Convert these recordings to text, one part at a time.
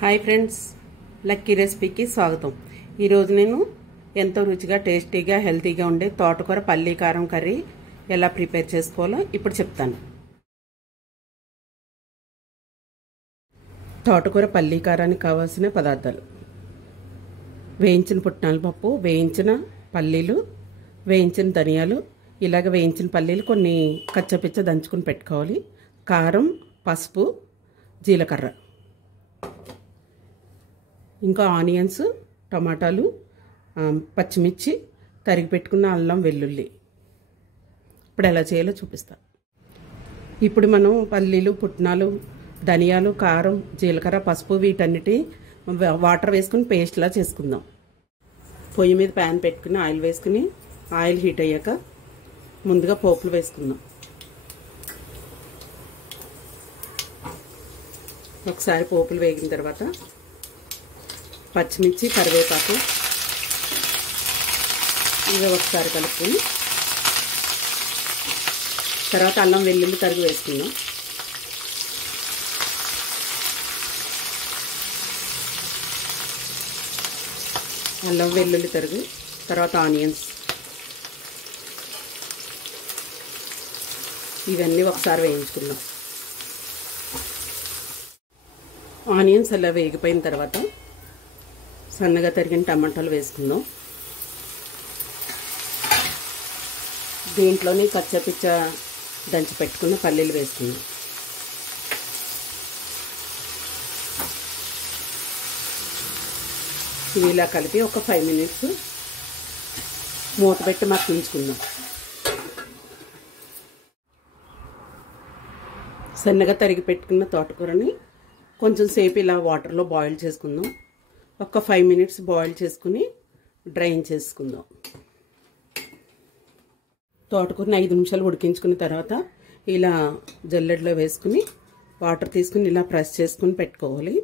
Hi friends, lucky రెసిపీకి స్వాగతం. ఈరోజు నేను ఎంతో రుచిగా, టేస్టీగా, హెల్తీగా ఉండే తోటకూర పల్లీ కారం కర్రీ ఎలా ప్రిపేర్ చేసుకోవాలో ఇప్పుడు చెప్తాను. తోటకూర పల్లీ కారానికి కావాల్సిన పదార్థాలు: వేయించిన పుట్నాల పప్పు, వేయించిన పల్లీలు, వేయించిన ధనియాలు, ఇలాగ వేయించిన పల్లీలు కొన్ని కచ్చపిచ్చ దంచుకుని పెట్టుకోవాలి. కారం, పసుపు, జీలకర్ర, ఇంకా ఆనియన్స్, టమాటాలు, పచ్చిమిర్చి, తరిగి పెట్టుకున్న అల్లం, వెల్లుల్లి. ఇప్పుడు ఎలా చేయాలో చూపిస్తాను. ఇప్పుడు మనం పల్లీలు, పుట్నాలు, ధనియాలు, కారం, జీలకర్ర, పసుపు వీటన్నిటి వాటర్ వేసుకుని పేస్ట్లా చేసుకుందాం. పొయ్యి మీద ప్యాన్ పెట్టుకుని ఆయిల్ వేసుకుని ఆయిల్ హీట్ అయ్యాక ముందుగా పోపులు వేసుకుందాం. ఒకసారి పోపులు వేగిన తర్వాత పచ్చిమిర్చి, కరివేపాకు ఇవి ఒకసారి కలుపుకొని తర్వాత అల్లం, వెల్లుల్లి తరిగి వేసుకుందాం. అల్లం, వెల్లుల్లి తరిగి తర్వాత ఆనియన్స్ ఇవన్నీ ఒకసారి వేయించుకుందాం. ఆనియన్స్ అలా వేగిపోయిన తర్వాత సన్నగా తరిగిన టమాటాలు వేసుకుందాం. దీంట్లోనే కచ్చపిచ్చ దంచి పెట్టుకున్న పల్లీలు వేసుకుందాం. ఇవి ఇలా కలిపి ఒక 5 మినిట్స్ మూత పెట్టి మగ్గించుకుందాం. సన్నగా తరిగి పెట్టుకున్న తోటకూరని కొంచెం సేపు ఇలా వాటర్లో బాయిల్ చేసుకుందాం. ఒక 5 మినిట్స్ బాయిల్ చేసుకుని డ్రైన్ చేసుకుందాం. తోటకూరని 5 నిమిషాలు ఉడికించుకున్న తర్వాత ఇలా జల్లెడలో వేసుకుని వాటర్ తీసుకుని ఇలా ప్రెస్ చేసుకుని పెట్టుకోవాలి.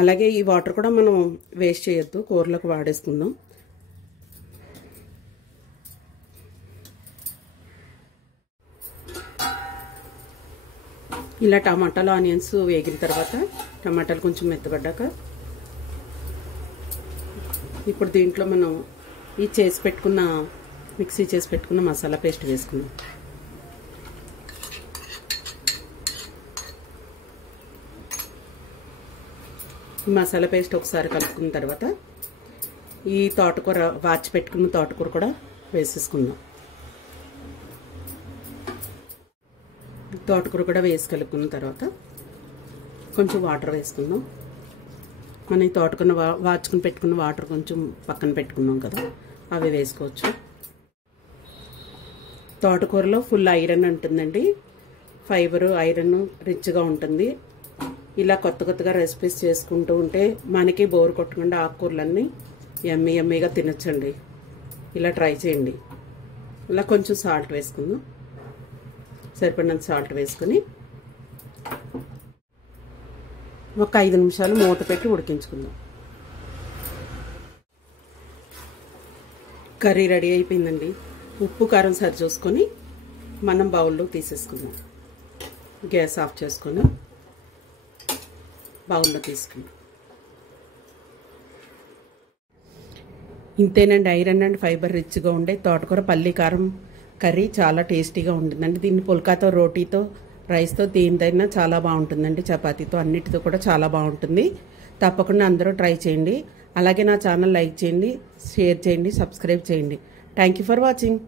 అలాగే ఈ వాటర్ కూడా మనం వేస్ట్ చేయొద్దు, కూరలకు వాడేసుకుందాం. ఇలా టమాటాలు, ఆనియన్స్ వేగిన తర్వాత టమాటాలు కొంచెం మెత్తబడ్డాక ఇప్పుడు దీంట్లో మనం ఈ మిక్సీ చేసి పెట్టుకున్న మసాలా పేస్ట్ వేసుకుందాం. ఈ మసాలా పేస్ట్ ఒకసారి కలుపుకున్న తర్వాత ఈ తోటకూర వాచి పెట్టుకున్న తోటకూర కూడా వేసేసుకుందాం. తోటకూర కూడా వేసి కలుపుకున్న తర్వాత కొంచెం వాటర్ వేసుకుందాం. మనం ఈ తోటకూర వాచుకుని పెట్టుకున్న వాటర్ కొంచెం పక్కన పెట్టుకున్నాం కదా, అవి వేసుకోవచ్చు. తోటకూరలో ఫుల్ ఐరన్ ఉంటుందండి. ఫైబరు, ఐరన్ రిచ్గా ఉంటుంది. ఇలా కొత్తగా రెసిపీస్ చేసుకుంటూ ఉంటే మనకి బోర్ కొట్టకుండా ఆకుకూరలన్నీ యమ్మీగా తినొచ్చండి. ఇలా ట్రై చేయండి. ఇలా కొంచెం సాల్ట్ వేసుకుందాం. సరిపడినంత సాల్ట్ వేసుకొని ఒక 5 నిమిషాలు మూత పెట్టి ఉడికించుకుందాం. కర్రీ రెడీ అయిపోయిందండి. ఉప్పు, కారం సరి చూసుకొని మనం బౌల్లో తీసేసుకుందాం. గ్యాస్ ఆఫ్ చేసుకొని బౌల్లో తీసుకుందాం. ఇంతేనండి, ఐరన్ అండ్ ఫైబర్ రిచ్గా ఉండే తోటకూర పల్లీ కారం కర్రీ చాలా టేస్టీగా ఉంటుందండి. దీన్ని పుల్కాతో, రోటీతో, రైస్తో, దేనిదైనా చాలా బాగుంటుందండి. చపాతీతో, అన్నిటితో కూడా చాలా బాగుంటుంది. తప్పకుండా అందరూ ట్రై చేయండి. అలాగే నా ఛానల్ లైక్ చేయండి, షేర్ చేయండి, సబ్స్క్రైబ్ చేయండి. Thank you for watching.